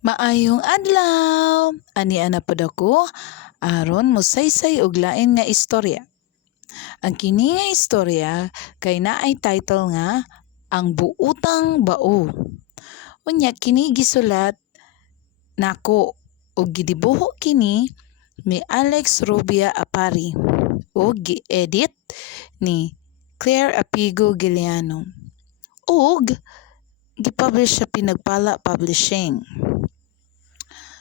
Maayong adlaw! Ani-ana pod ako, aron mosaysay og lain nga istorya. Ang kini nga istorya kay naay title nga Ang Buutang Bao. Unya kini gisulat nako ug gidibuho kini ni Alex Rubia Apari ug gi-edit ni Claire Apigo Giliano. Ug gipublish sa Pinagpala Publishing.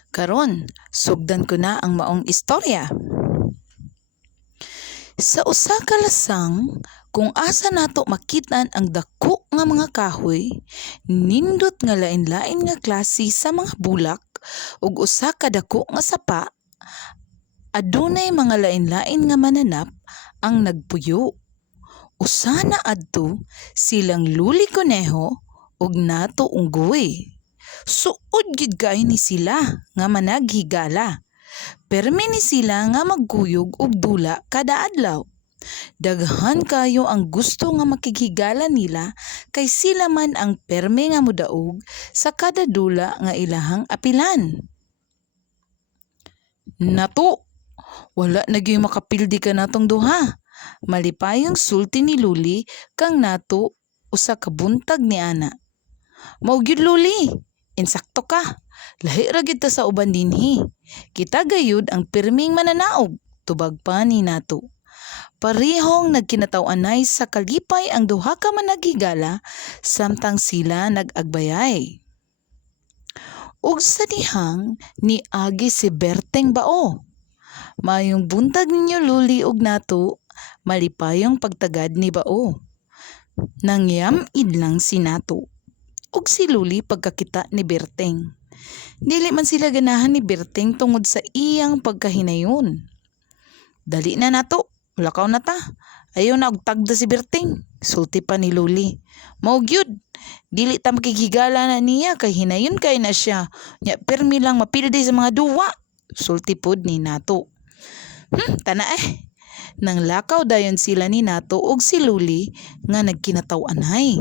Karon, sugdan ko na ang maong istorya. Sa usa ka lasang, kung asa nato makitan ang dako nga mga kahoy, nindot nga lain-lain nga klase sa mga bulak ug usa ka dako nga sapa, adunay mga lain-lain nga mananap ang nagpuyo. Usa na adto silang Luli Conejo ug Nato Unggoy. Suod gid kay ni sila nga managhigala. Permi ni sila nga magkuyog og dula kada adlaw. Daghan kayo ang gusto nga makighigala nila kay sila man ang permi nga modaog sa kada dula nga ilahang apilan. Nato, wala na gyud makapildi ka natong duha. Malipayong sulti ni Luli kang Nato usa ka buntag ni ana. Mao gyud Luli, insakto ka. Lahi ra gid ta sa uban dinhi. Kita gayud ang pirming mananaog, tubag pa ni Nato. Parehong nagkinataw-anay sa kalipay ang duha ka managhigala samtang sila nag-agbayay. Ug sa dihang ni agi si Berteng Bao. Mayong buntag ninyo Luli ug Nato, malipayong pagtagad ni Bao. Nangyam-id lang si Nato ug si Luli pagkakita ni Berteng. Dili man sila ganahan ni Berteng tungod sa iyang pagkahinayon. Dali na Nato, lakaw na ta. Ayaw na og tagda si Berteng, sulti pa ni Luli. Mao gyud, dili ta makikigala na niya kay hinayon kay na siya. Nya permi lang mapildi sa mga duwa, sulti pod ni Nato. Tana nang lakaw dayon sila ni Nato ug si Luli nga nagkinataw-anay.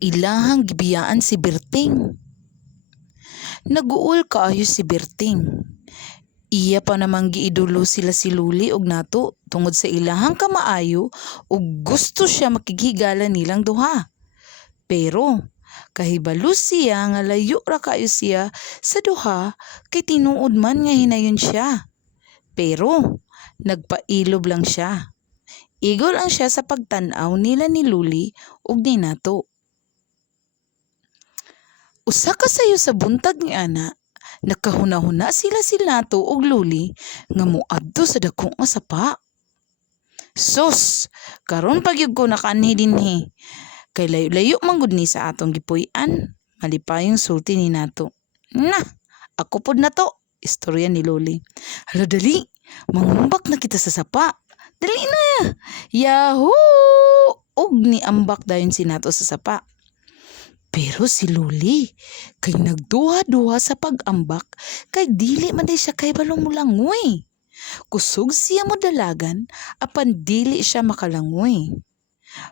Ilahang gibiyaan si Berteng. Naguol kaayo si Berteng. Iya pa namang giidolo sila si Luli ug Nato tungod sa ilahang kamaayo ug gusto siya makighigala nilang duha. Pero kahibalo siya nga layo ra kaayo siya sa duha kay tinuod man nga hinayon siya. Pero nagpailob lang siya. Igol ang siya sa pagtan-aw nila ni Luli ug ni Nato. Usa ka sayo sa buntag ni ana, nakahuna-huna sila si Nato ug Luli nga moadto sa dako nga sapa. Sus, karon pagyud ko nakanhi dinhi. Kay layo-layo man gud ni sa atong gipuy-an, malipayong sulti ni Nato. Na, ako pod na to, istorya ni Luli. Hala dali, mangumbak na kita sa sapa. Dali na. Yahoo! Ug ni ambak dayon si Nato sa sapa. Pero si Luli, kay nagduha-duha sa pag-ambak, kay dili man day siya kay balong mulangoy. Kusog siya mo dalagan, apan dili siya makalangoy.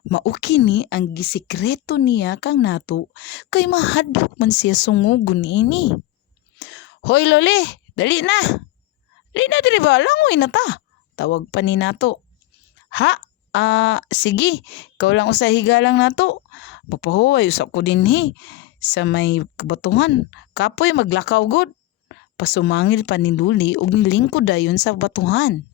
Mao kini ang gisikreto niya kang Nato, kay mahadlok man siya sungugon ini. Hoy Luli, dali na. Dali na dili ba, langoy na ta. Tawag pa ni Nato. Ha? Sige, ikaw lang usahiga lang Nato. Papahuway usa ko dinhi sa may kabatuhan. Kapoy maglakaw god. Pasumangil pa ni Luli ug nilingkod dayon sa batuhan.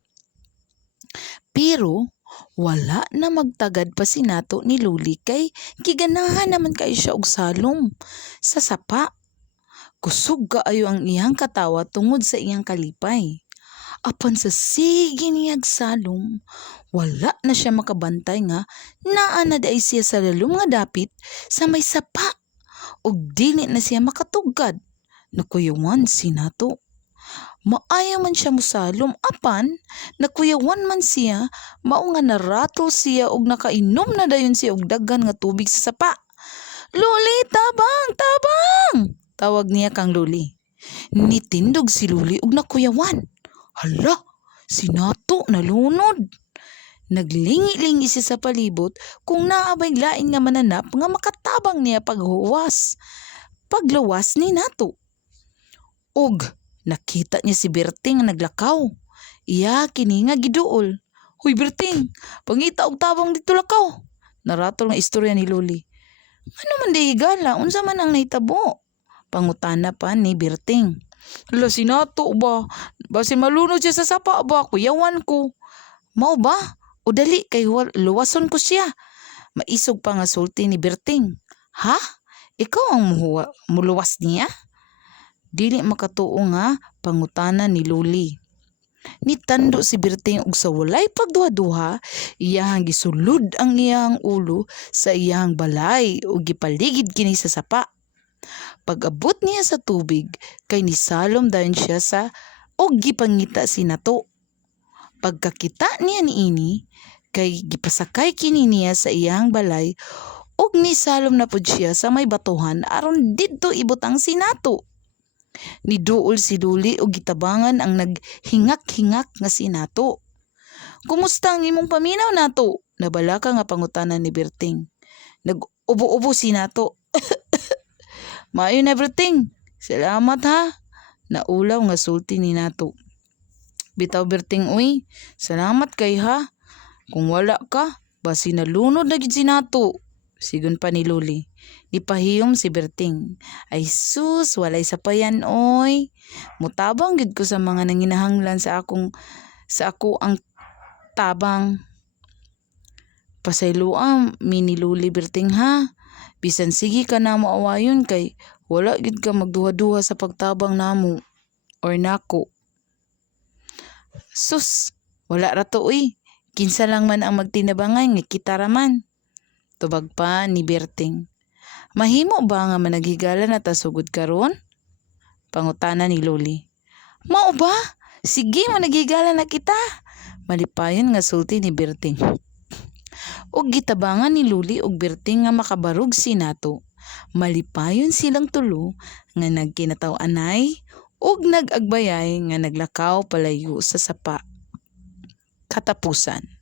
Pero wala na magtagad pa si Nato ni Luli kay giganahan naman kay siya og salom sa sapa. Kusog kaayo ang iyang katawa tungod sa iyang kalipay. Apan sa sige niyag salom, wala na siya makabantay nga naa na day siya sa lalom nga dapit sa may sapa ug dili na siya makatugkad. Nakuyawan si Nato. Maayo man siya mosalom apan nakuyawan man siya, mao nga naratol siya ug nakainom na dayon siya og daghan nga tubig sa sapa. Luli, tabang, tabang! Tawag niya kang Luli. Nitindog si Luli ug nakuyawan. Hala, si Nato nalunod. Naglingi-lingi siya sa palibot kung naabay lain nga mananap nga makatabang niya paghuwas. Paglawas ni Nato, Og nakita niya si Berting nga naglakaw. Iya kini nga giduol. Hoy Berting, pangita og tabang dito lakaw. Naratol nga istorya ni Luli. Ano man di higala, unsa man ang nahitabo? Pangutana pa ni Berting. Hala sinato ba? Basin malunod siya sa sapa ba? Kuyawan ko. Mao ba? O dali kay luwason ko siya. Maisog pa nga sulti ni Berting. Ha? Ikaw ang muluwas niya? Dili makatuo nga pangutana ni Luli. Nitando si Berting og sa walay pagduha-duha, iyang gisulod ang iyang ulo sa iyang balay ug gipaligid kini sa sapa. Pag-abot niya sa tubig, kay nisalom dayon siya sa og gipangita si nato. Pagkakita niya niini, kay gipasakay kini niya sa iyang balay ug nisalom na pud siya sa may batuhan aron didto ibutang si nato. Niduol si Luli ug gitabangan ang naghingak-hingak nga si nato. Kumusta ang imong paminaw nato? Nabalaka nga pangutanan ni Berting. Nag-ubo-ubo si nato. Maayo na Berting. Salamat ha. Naulaw nga sulti ni nato. Bitaw Berting uy. Salamat kay ha. Kung wala ka, basi nalunod na gid si nato. Sigon pa ni Luli. Nipahiyom si Berting. Ay sus, walay sapayan oy. Mutabang gid ko sa mga nanginahanglan sa ako ang tabang. Pasayloam mini Luli Berting ha. Bisan sige ka na mo awayon kay wala gid ka magduha-duha sa pagtabang namo or nako. Sus, wala ra to uy. Kinsa lang man ang magtinabangan nga kita raman. Tubag pa ni Berting. Mahimo ba nga managhigala na ta sugod karon? Pangutana ni Luli. Mao ba? Sige managhigala na kita. Malipayon nga sulti ni Berting. Og gitabangan ni Luli og Berting nga makabarog si nato. Malipayon silang tulo nga nagkinataw-anay og nag-agbayay nga naglakaw palayo sa sapa. Katapusan.